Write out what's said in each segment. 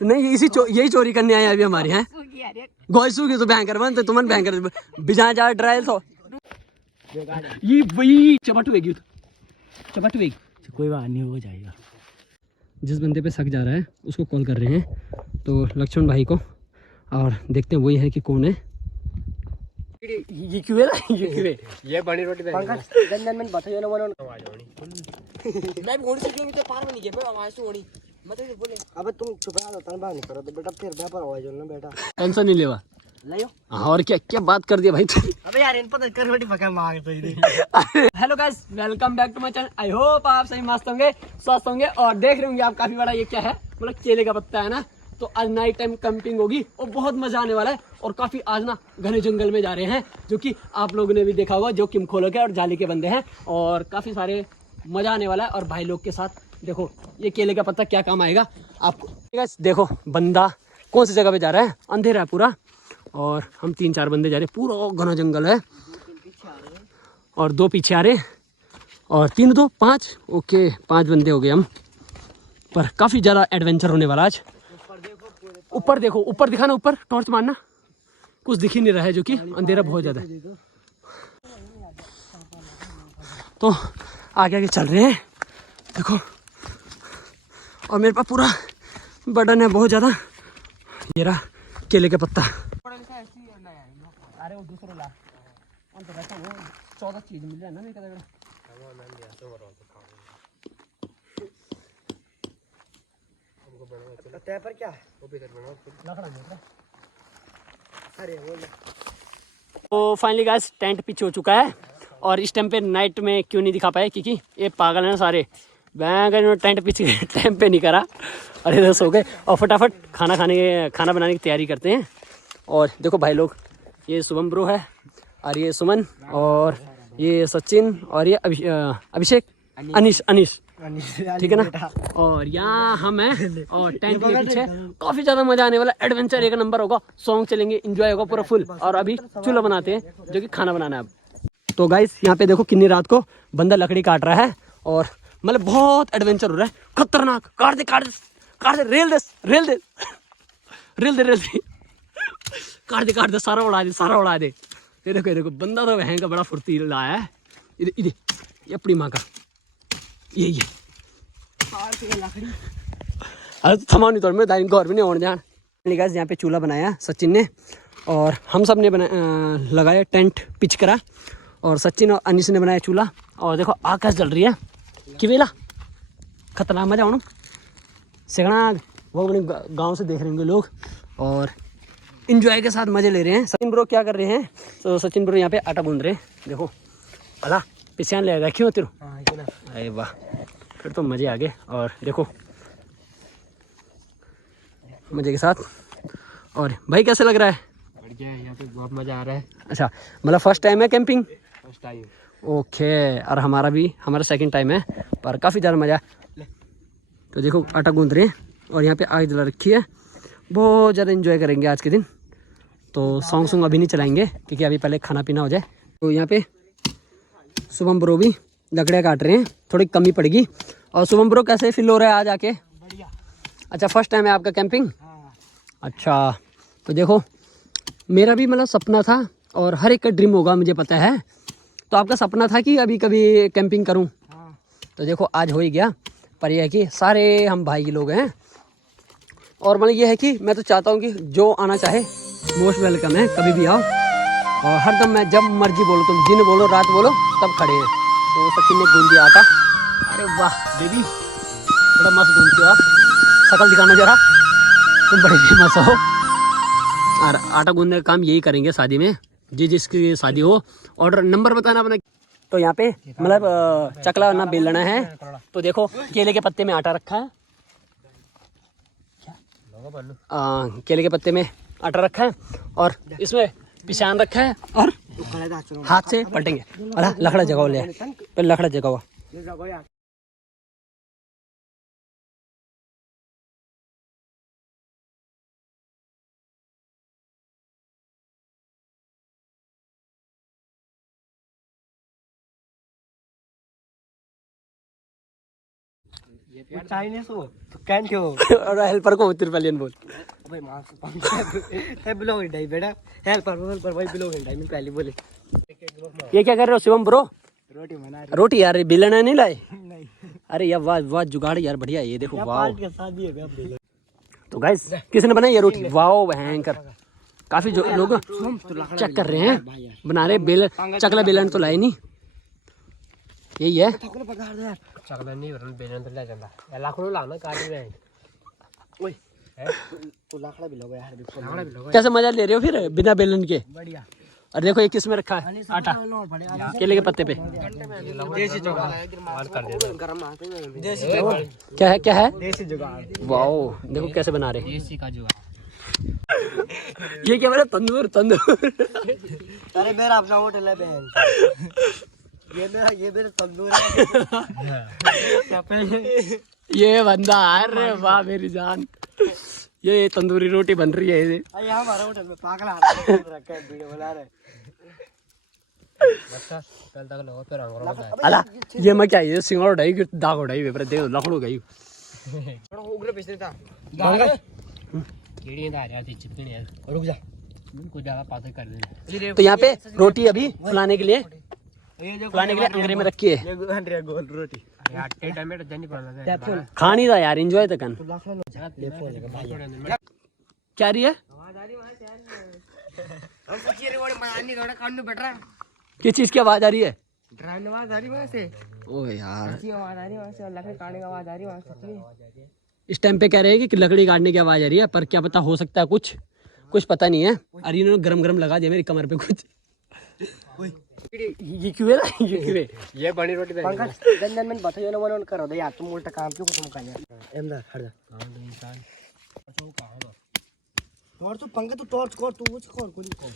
तो नहीं यही चोरी करने आए अभी हमारे हैं गोयसू की तो भयंकर बन तो तुमन भयंकर बिजा जा ड्राइल तो ये वही चपट हुएगी कोई बात नहीं, हो जाएगा। जिस बंदे पे शक जा रहा है उसको कॉल कर रहे हैं, तो लक्ष्मण भाई को, और देखते हैं वही है कि कौन है। ये क्यों है ये बनी रोटी पंकज गंदन में बताइए ना वाला मैं भी 19 किलोमीटर पार में नहीं गया आवाज तो होनी मतलब बोले अबे तुम चुप रहो तन बात नहीं करो तो बेटा फिर व्यापार आवाज ना बेटा टेंशन नहीं लेवा लायो। हाँ और क्या बात कर दिया भाई तू। अबे यार इन पता कर रोटी पका मांग तो ही। Hello guys, welcome back to my channel. I hope आप सही मस्त होंगे, स्वस्थ होंगे और देख रहे होंगे आप काफी बड़ा ये क्या है, मतलब केले का पत्ता है ना। तो आज नाइट टाइम कैंपिंग होगी और बहुत मजा आने वाला है। और काफी आज ना घने जंगल में जा रहे हैं, जो कि आप लोगों ने भी देखा होगा, जो किम खोलो के और जाली के बंदे हैं। और काफी सारे मजा आने वाला है और भाई लोग के साथ। देखो ये केले का पत्ता क्या काम आएगा आपको। देखो बंदा कौन सी जगह पे जा रहा है, अंधेरा है पूरा और हम 3-4 बंदे जा रहे हैं, पूरा घना जंगल है और 2 पीछे आ रहे और 3 2 5 ओके 5 बंदे हो गए हम। पर काफ़ी ज़्यादा एडवेंचर होने वाला आज। ऊपर देखो, ऊपर दिखाना, ऊपर टॉर्च मारना, कुछ दिख ही नहीं रहा है, जो कि अंधेरा बहुत ज़्यादा है। तो आगे आगे चल रहे हैं देखो, और मेरे पास पूरा बटन है बहुत ज़्यादा। ये रहा केले का पत्ता। अरे वो दूसरा ला 14 चीज मिल रहा है ना मेरे को। पर क्या तो फाइनली गाइस टेंट पिच हो चुका है और इस टाइम पे नाइट में क्यों नहीं दिखा पाए, क्योंकि ये पागल है ना सारे, बैंक टेंट पिच टाइम पे नहीं करा। अरे इधर सो गए और फटाफट खाना बनाने की तैयारी करते हैं। और देखो भाई लोग, ये शुभम ब्रो है और ये सुमन और ये सचिन और ये अभिषेक अनिश ठीक है ना। और यहाँ हम हैं और टेंट के पीछे काफी ज्यादा मजा आने वाला, एडवेंचर एक नंबर होगा, सॉन्ग चलेंगे, एंजॉय होगा पूरा फुल। और अभी चूल्हा बनाते हैं जो कि खाना बनाना है अब। तो गाइस यहाँ पे देखो कितनी रात को बंदा लकड़ी काट रहा है और मतलब बहुत एडवेंचर हो रहा है, खतरनाक। काट दे रेल दे काट दे सारा उड़ा दे। ये देखो बंदा तो वह का बड़ा फुर्तीला है। इधर ये अपनी माँ का ये अरे थमा नहीं तोड़ में दाइन घर भी नहीं होने जान। यहाँ पे चूल्हा बनाया सचिन ने और हम सब ने लगाया टेंट पिच करा, और सचिन और अनिश ने बनाया चूल्हा। और देखो आकाश जल रही है कि बेला खतरनाक मजा आना सेकना, वो अपने गाँव से देख रहे होंगे लोग और इंजॉय के साथ मजे ले रहे हैं। सचिन ब्रो क्या कर रहे हैं, तो सचिन ब्रो यहाँ पे आटा गूंद रहे हैं। देखो भला पिछान ले क्यों तेरे, अरे वाह फिर तो मजे आ गए। और देखो मजे के साथ। और भाई कैसे लग रहा है? बढ़िया है, यहाँ पे बहुत मजा आ रहा है। अच्छा मतलब फर्स्ट टाइम है कैंपिंग? First time. ओके, और हमारा सेकंड टाइम है, पर काफ़ी ज़्यादा मजा। तो देखो आटा गूंद रहे हैं और यहाँ पे आग जला रखी है, बहुत ज़्यादा इंजॉय करेंगे आज के दिन। तो सॉन्ग अभी नहीं चलाएंगे क्योंकि अभी पहले खाना पीना हो जाए। तो यहाँ पे शुभम ब्रो भी लकड़ियाँ काट रहे हैं, थोड़ी कमी पड़ेगी। और शुभम ब्रो कैसे फील हो रहा है आज आके? बढ़िया। अच्छा फर्स्ट टाइम है आपका कैंपिंग? अच्छा तो देखो मेरा भी मतलब सपना था और हर एक का ड्रीम होगा मुझे पता है। तो आपका सपना था कि अभी कभी कैंपिंग करूं? तो देखो आज हो ही गया। पर यह है कि सारे हम भाई लोग हैं और मतलब ये है कि मैं तो चाहता हूं कि जो आना चाहे मोस्ट वेलकम है, कभी भी आओ। और हरदम मैं जब मर्जी बोलो, तुम दिन बोलो रात बोलो तब खड़े हैं। तो सचिन ने गूंद दिया आटा। अरे वाह बेबी बड़ा मस्त गूंदते हो आप, शकल दिखाना जरा, तुम बड़े फेमस हो। और आटा गूंदने का काम यही करेंगे शादी में, जिसकी शादी हो ऑर्डर नंबर बताना अपना। तो यहाँ पे मतलब चकला ना बेलना है। तो देखो केले के पत्ते में आटा रखा है, केले के पत्ते में आटा रखा है और इसमें पिसान रखा है और हाथ से पलटेंगे। अरे लकड़ा जगाओ ले, पहले लकड़ा जगाओ। चाइनीज हो तो कैन क्यों और हेल्पर को तिरपालियन बोल। भाई मांस है ब्लॉग डाई बेटा हेल्पर भाई ब्लॉग डाई मैं पहले बोले ये क्या कर रहे हो शिवम ब्रो? रोटी बना रोटी यार, बेलन नहीं लाए? नहीं अरे यार वाह वाह जुगाड़ यार बढ़िया है ये, देखो वाह। पार्ट के साथ ही है तो गाइस किसने बनाई ये रोटी? वाह भयंकर। काफी जो लोग चेक कर रहे हैं बना रहे। बेलन चकला बेलन तो लाए नहीं, यही है। चकला नहीं बरन बेलन तो ले जांदा या लाखड़ो लाना काटी में ओए है तो लाखड़ा भी लोगे यार लाखड़ा भी लोगे। कैसे मजा ले रहे हो फिर बिना बेलन के? बढ़िया। और देखो ये किस में रखा है? आटा, केले के पत्ते पे। देसी जुगाड़ कर दे गरम आते में देसी क्या है क्या है? देसी जुगाड़। वाह देखो कैसे बना रहे हैं। देसी का जुगाड़। ये क्या बना? तंदूर तंदूर। अरे मेरा अपना होटल है बहन। ये मेरा तंदूर है। ये बंदा अरे वाह मेरी जान, ये तंदूरी रोटी बन रही है ये। अरे हमारा होटल में पागल आ रखा है वीडियो बना रहे। अच्छा कल तक लोग पे रंग अला ये मैं क्या ये सिंगड़ ढाई की दाग उड़ाई वे पर देखो लखड़ो गई। थोड़ा उग्र पिछले था गांगा कीड़ी ना यार थी चिपकनी यार रुक जा कुछ ज्यादा पाते कर दे। तो यहाँ पे रोटी अभी फुलाने के लिए ये जो फुलाने के लिए अंगरे में रखी है। ये हंड्रेड गोल रोटी यार टेढ़ा मेढ़ा जनी पड़ना है। खानी था यार, एंजॉय तो कर। क्या रही है? आवाज आ रही वहां से हम सोचिए रे बड़े मानी थोड़ा कांडू बैठ रहा। किस चीज की आवाज आ रही है? ड्राइव आवाज आ रही वहां से। ओ यार अच्छी आवाज आ रही वहां से, लकड़ी काटने की आवाज आ रही वहां से। इस टाइम पे कह रहे हैं कि लकड़ी काटने की आवाज आ रही है, पर क्या पता हो सकता है कुछ कुछ पता नहीं है। अरे इन्होंने गरम गरम लगा दिया मेरी कमर पे कुछ। ये क्यों है ना? ये क्यों है? ये बड़ी रोटी पंकज गंदन में बताइए ना मन करो दे यार तुम उल्टा काम क्यों तुम कर यार अंदर हट जा काम तो इंसान तो कहां है तो पंकज तू टॉर्च कर तू कुछ कर कोई को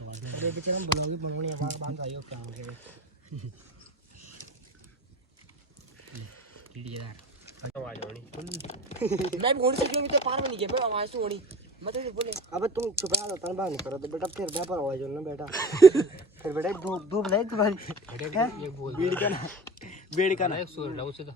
अरे बेचारा बनाओगी बनानी आवाज बांध आइयो क्या हो गया कीड़ीदार आवाज होनी। मैं भी होनी चाहिए तो पार में नहीं गया मैं आवाज तो होनी मतलब बोले। अबे तुम चुप रहा था बाहर नहीं करो तो बेटा फिर व्यापार आवाज होना बेटा फिर बेटा धूप लाइक तुम्हारी ये बोल बेड़ का ना सो लाओ से तो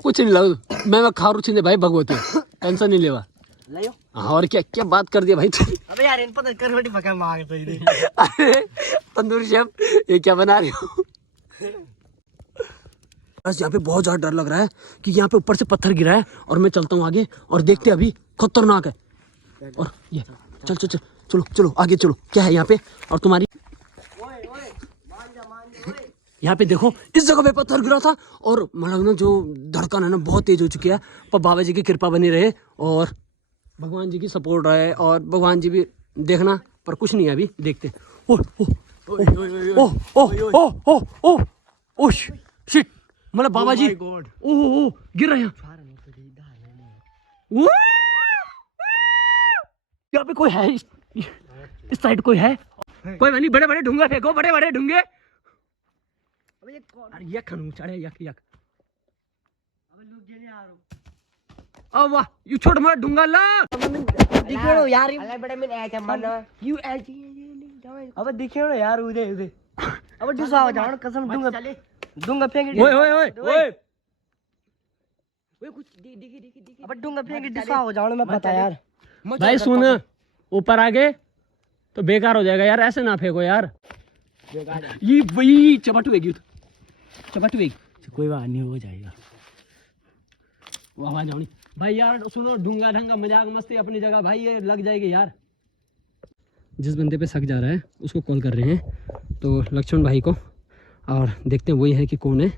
कुछ नहीं लग मैं खारू छिंदे भाई भगवती टेंशन नहीं लेवा लायो। हाँ और क्या बात कर दिया भाई तू। अबे यार इन पर कर रोटी पका मांग तो इधर अरे तंदूरी शेफ ये क्या बना रही हो? बस यहाँ पे बहुत ज्यादा डर लग रहा है कि यहाँ पे ऊपर से पत्थर गिरा है और मैं चलता हूँ आगे और देखते अभी खतरनाक है। और ये चल चल चल चलो चलो आगे चलो क्या है यहाँ पे। और तुम्हारी यहाँ पे देखो इस जगह पे पत्थर गिरा था और मतलब ना जो धड़कन है ना बहुत तेज हो चुकी है। पर बाबा जी की कृपा बनी रहे और भगवान जी की सपोर्ट रहे और भगवान जी भी देखना, पर कुछ नहीं है अभी देखते। ओह ओह ओह ओह ओह ओह ओह शिट मतलब बाबा जी ओह गिर रहे हैं। यहाँ पे कोई है इस साइड कोई है? कोई नहीं, बड़े बड़े ढूंगा फेंको, बड़े बड़े ढूंगे। अरे यक खनू चढ़े यक यक अब वाह यू छोड़ मोड़ा ढूंगा ला दिखेड़ो यार अरे बड़े में ऐसे मन यू ऐसी अबे दिखेड़ो यार उधे उधे अबे दूसरा हो जाओ कसम दूंगा फेंक ओए ओए ओए ओए कुछ दिखी अबे दूंगा फेंक दूसरा हो जाओ मैं पता यार भाई सुन ऊपर आगे तो बेकार हो जाएगा यार, ऐसे ना फेंको यार। ये वही चपट हुएगी चपट हुएगी कोई बात नहीं हो जाएगा। आवाज आनी भाई यार सुनो ढूंगा ढंगा मजाक मस्ती अपनी जगह भाई ये लग जाएगी यार। जिस बंदे पे शक जा रहा है उसको कॉल कर रहे हैं तो लक्ष्मण भाई को, और देखते हैं वही है कि कौन है।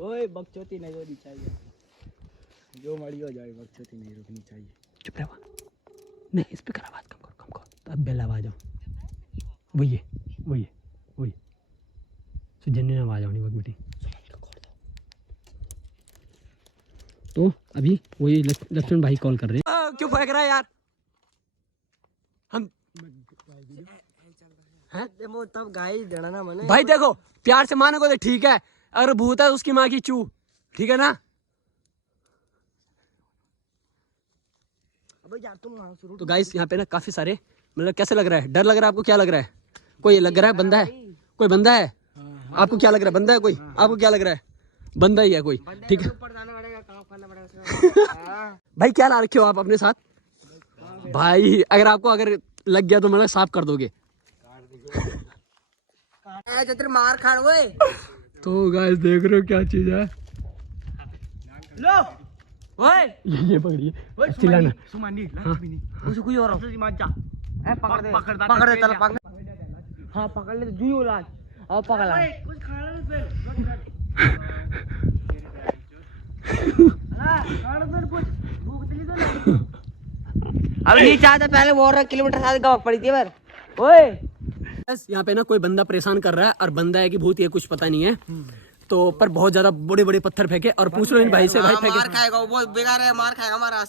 ओए बकचोदी नहीं होनी चाहिए, जो मर्जी हो जाए बकचोदी नहीं रुकनी चाहिए। चुप रहो नहीं इस पे कर आवाज कम करो तब बेल आवाज आओ वही सुजन्य आवाज आनी वक्त बेटी। तो अभी वही लक्ष्मण भाई कॉल कर रहे हैं। क्यों फेंक रहा है यार? हम हैं तब गाय देना ना मैंने भाई देखो प्यार से माने को तो ठीक है, अगर भूत है उसकी माँ की चू, ठीक है ना? अबे यार तुम तो गाइस यहाँ पे ना काफी सारे मतलब कैसे लग रहा है? डर लग रहा है आपको? क्या लग रहा है? कोई लग रहा है बंदा है? कोई बंदा है? आपको क्या लग रहा है, बंदा है कोई? आपको क्या लग रहा है, बंदा ही है कोई? ठीक है भाई, क्या ला रखे हो आप अपने साथ? भाई अगर आपको अगर लग गया तो मतलब साफ कर दोगे। मार खाड़ हुए। तो गाइस देख रहे हो क्या चीज है? लो ओए ये पकड़िए, चिल्लाना। सुमानी उसे कोई और मान जा ए पकड़ दे पकड़ दे, चल पकड़। हां पकड़ ले, जुई उला और पकड़ ला। कुछ खाना नहीं फिर खाना तो कुछ भूख चली तो ना। अब नहीं चाहता, पहले वो 1 किलोमीटर साथ गवा पड़ी थी बार। ओए बस यहाँ पे ना कोई बंदा परेशान कर रहा है, और बंदा है कि भूत ये कुछ पता नहीं है। तो पर बहुत ज्यादा बड़े बड़े पत्थर फेंके, और पूछ रहे इन भाई से, भाई फेंके मार खाएगा वो, बहुत बेकार है, मार खाएगा हमारा।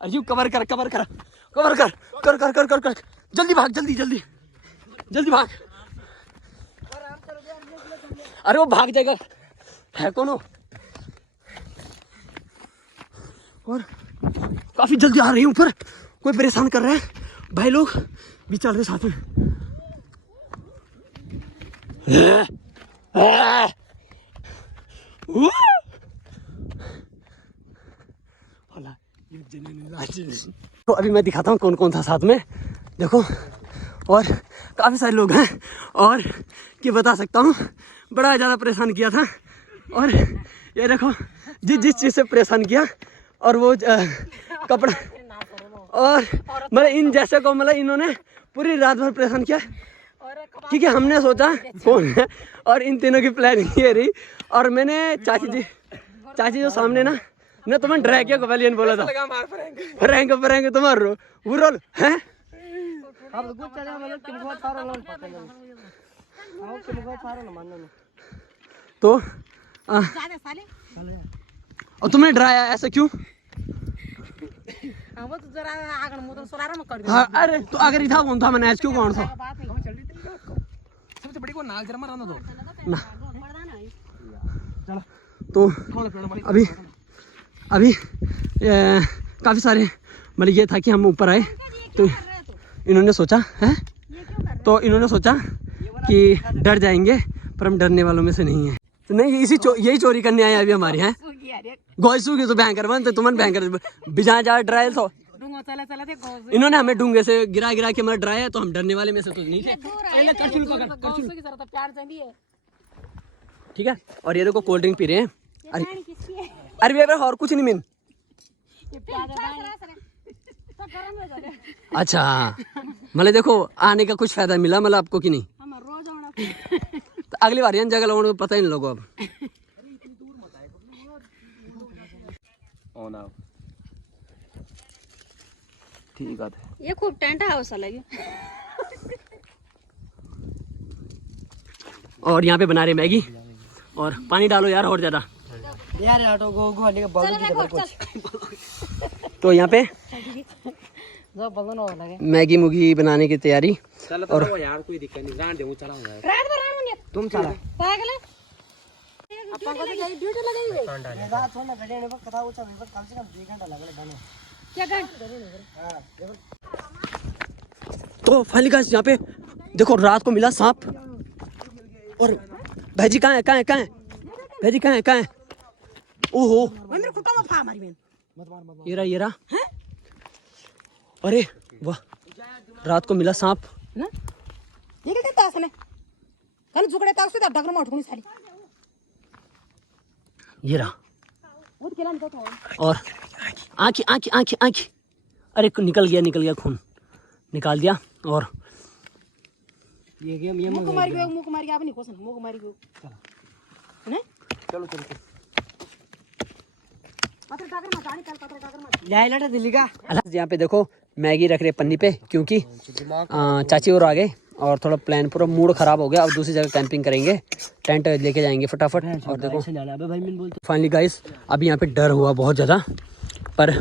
अरे कवर कर, कवर कर, कवर कर, कर कर कर कर कर, जल्दी भाग, जल्दी जल्दी जल्दी भाग। अरे वो भाग जाएगा, है कौन हो? और काफी जल्दी आ रही हूँ, ऊपर कोई परेशान कर रहा है, भाई लोग भी चल रहे साथ में। तो अभी मैं दिखाता हूँ कौन कौन था साथ में, देखो। और काफ़ी सारे लोग हैं, और क्या बता सकता हूँ, बड़ा ज़्यादा परेशान किया था। और ये देखो, जिस चीज़ से परेशान किया, और वो कपड़ा, और मतलब इन जैसे को, मतलब इन्होंने पूरी रात भर परेशान किया, क्योंकि हमने सोचा कौन है, और इन तीनों की प्लानिंग ये रही। और मैंने चाची जो सामने ना तुम्हें ड्रैग किया कपलियन बोला था, फ्रैंक तुम्हारा वो रोल है। तो और तुमने डराया ऐसा क्यों? हाँ, अरे तो अगर इधर कौन था, मैंने क्यों कौन था? सबसे बड़ी को नाल जरा मारना दो ना। तो अभी काफ़ी सारे, मतलब ये था कि हम ऊपर आए, तो इन्होंने सोचा है, तो इन्होंने सोचा कि डर जाएंगे, पर हम डरने वालों में से नहीं है। तो नहीं, यही चोरी करने आए अभी हमारे हैं। गोयसू की तो भयंकर बनते, तुमने भयंकर बिजा जा डराए। तो इन्होंने हमें डूंगे से गिरा के हमारा डराया, तो हम डरने वाले में से तो नहीं थे। ठीक है। और ये देखो कोल्ड ड्रिंक पी रहे हैं। अरे भैया और कुछ नहीं मिन। अच्छा, मतलब देखो आने का कुछ फायदा मिला, मतलब आपको कि नहीं? तो अगली बार जगह लोगों को पता ही नहीं लोगों अब। ठीक है, ये खूब टेंट हाउस लगे। और यहाँ पे बना रहे मैगी, और पानी डालो यार और ज्यादा यार, ऑटो को के बाबू तो यहाँ पे मैगी मुगी बनाने की तैयारी। और यार कोई दिक्कत नहीं, जान दे वो चला तुम चला पागल है। अपन को तो यही ड्यूटी लगाई हुई है। रात होना घड़े ने कथा वो चल कम से कम 2 घंटा लगले बने। क्या घंटा? हां तो फाइनली गाइस यहाँ पे देखो रात को मिला सांप। और भाईजी कहाँ है भाईजी कहाँ है? ओहो मेरे खुटा में फा मारी बहन। ये रहा। अरे वाह, रात को मिला सांप ना। ये क्या करता है? कल जुगड़े ताल से डगर में उठूंगी सारी। ये रहा। वो केला निकल तो और आँखी। अरे निकल गया खून निकाल दिया। और ये मुख मारी गयो आप नहीं कोसन मुख मारी गयो। चलो ने चलो पत्र डगर में जानी, कल पत्र डगर में ले लटा दिल्ली का। यहाँ पे देखो मैगी रख रहे पन्नी पे, क्योंकि चाची और आ गए और थोड़ा प्लान पूरा मूड खराब हो गया। अब दूसरी जगह कैंपिंग करेंगे, टेंट लेके जाएंगे फटाफट। और देखो फाइनली गाइस अभी यहाँ पे डर हुआ बहुत ज़्यादा, पर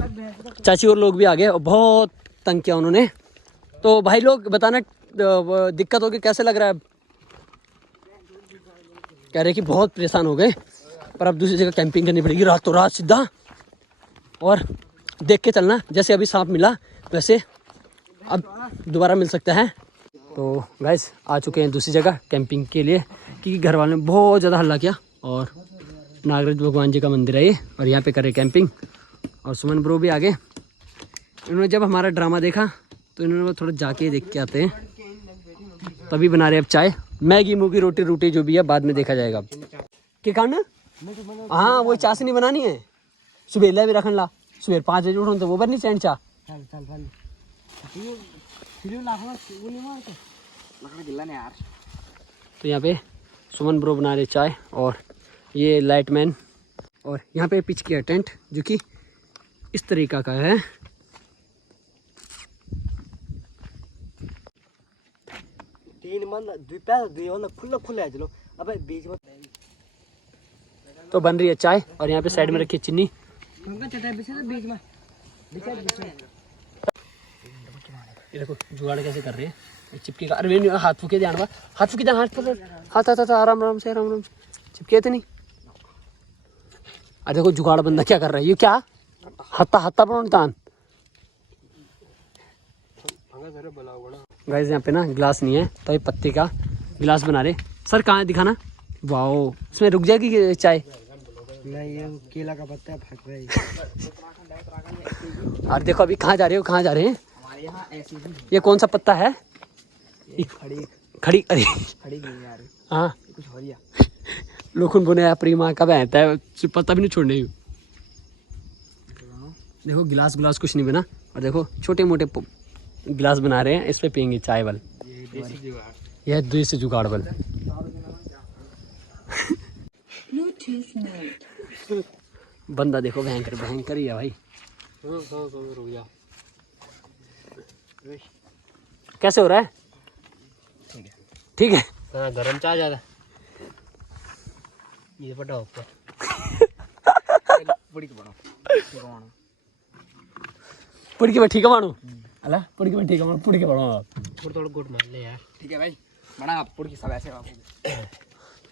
चाची और लोग भी आ गए और बहुत तंग किया उन्होंने। तो भाई लोग बताना दिक्कत होगी, कैसे लग रहा है? कह रहे कि बहुत परेशान हो गए, पर अब दूसरी जगह कैंपिंग करनी पड़ेगी रातों रात सीधा। और देख के चलना, जैसे अभी सांप मिला वैसे अब दोबारा मिल सकता है। तो गाइस आ चुके हैं दूसरी जगह कैंपिंग के लिए, क्योंकि घर वालों ने बहुत ज़्यादा हल्ला किया। और नागराज भगवान जी का मंदिर है ये, और यहाँ पे करे कैंपिंग। और सुमन ब्रो भी आ गए। इन्होंने जब हमारा ड्रामा देखा तो इन्होंने थोड़ा जाके देख के आते हैं, तभी बना रहे अब चाय। मैगी मूगी रोटी रोटी जो भी है बाद में देखा जाएगा। क्या करना? हाँ वही चाशनी बनानी है। सुबह भी रखन ला, सुबह 5 बजे उठो तो वो बनी चैन चा। तो यहाँ पे सुमन ब्रो बना रहे चाय, और ये लाइट मैन। और यहाँ पे पिच किया टेंट जो कि इस तरीका का है। तो बन रही है चाय, और यहाँ पे साइड में रखी है चीनी। ये देखो जुगाड़ कैसे कर रहे हैं, चिपके का। अरे हाथ फूके ध्यान, हाथ फूके ध्यान, हाथ पर हाथ आराम आराम से चिपके थे नहीं। अरे देखो जुगाड़ बंदा क्या कर रहा है, ये क्या हत्ता हत्ता पर गाइस। यहाँ पे ना गिलास नहीं है तो ये पत्ते का गिलास बना रहे। सर कहाँ है दिखाना। वाओ, इसमें रुक जाएगी चाय। नहीं ये केला का पत्ता है, फट रही। और देखो अभी कहाँ जा रहे हो, कहाँ जा रहे हैं। हमारे यहाँ ऐसी ये कौन सा पत्ता है? खड़ी खड़ी। अरे खड़ी नहीं यार, हाँ कुछ हो गया। लोखुन बुने प्रीमा का बहता है, पत्ता भी नहीं छोड़ने। देखो गिलास गिलास कुछ नहीं बना, और देखो छोटे मोटे गिलास बना रहे हैं, इस पे पियेंगे चाय वाल। यह देसी जुगाड़ वाल। बंदा देखो भयंकर भयंकर ही है भाई। कैसे हो रहा है? ठीक है। हाँ गरम चाय ज्यादा ये पटाओ पुड़ी पुड़की में ठीक है मानो अला, पुड़की में ठीक है मानो, पुड़की बढ़ाओ आप थोड़ा गुट मार ले यार। ठीक है भाई, बना आप पुड़ी सब ऐसे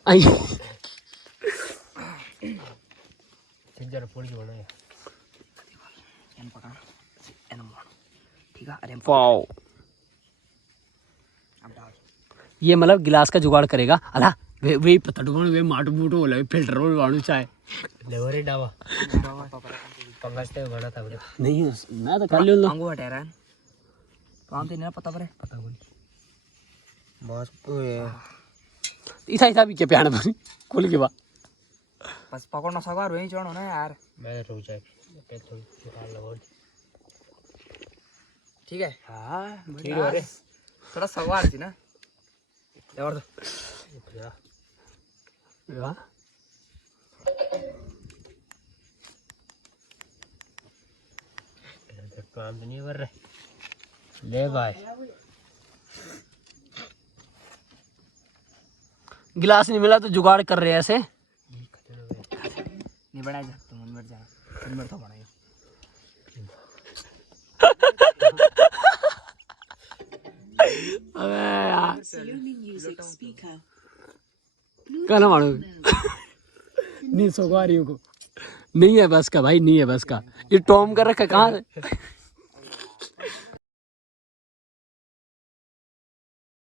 आई जरा पुड़ी बना यार। एन पका एन मार, ठीक है। अरे वाओ, अब डाल ये मतलब गिलास का जुगाड़ करेगा। अला वे पता ढूंढ वे माटू मोटू होला फिल्टर रोल वाणु चाय लेवरे डावा पंगस ते बड़ा था बरे नहीं मैं तो कर लियो अंगो हटे रहा काम ते नहीं पता बरे पता कोनी बस इथा भी क्या प्याना बनी खोल के बा बस पकड़ना सवार वहीं चढ़ो ना यार। मैं रुक जाए पे थोड़ी निकाल लो। ठीक है हां बढ़िया रे, थोड़ा सवार थी ना और दो वाह। काम तो नहीं कर रहे ले भाई। गिलास नहीं मिला तो जुगाड़ कर रहे हैं ऐसे। नहीं बनाया जा तुम मन मर जा तुम मर तो बनाइयो। अबे यार कहना मानो नहीं सोगवारियों को नहीं है बस का भाई, नहीं है बस का। ये टॉम कर रखा कहाँ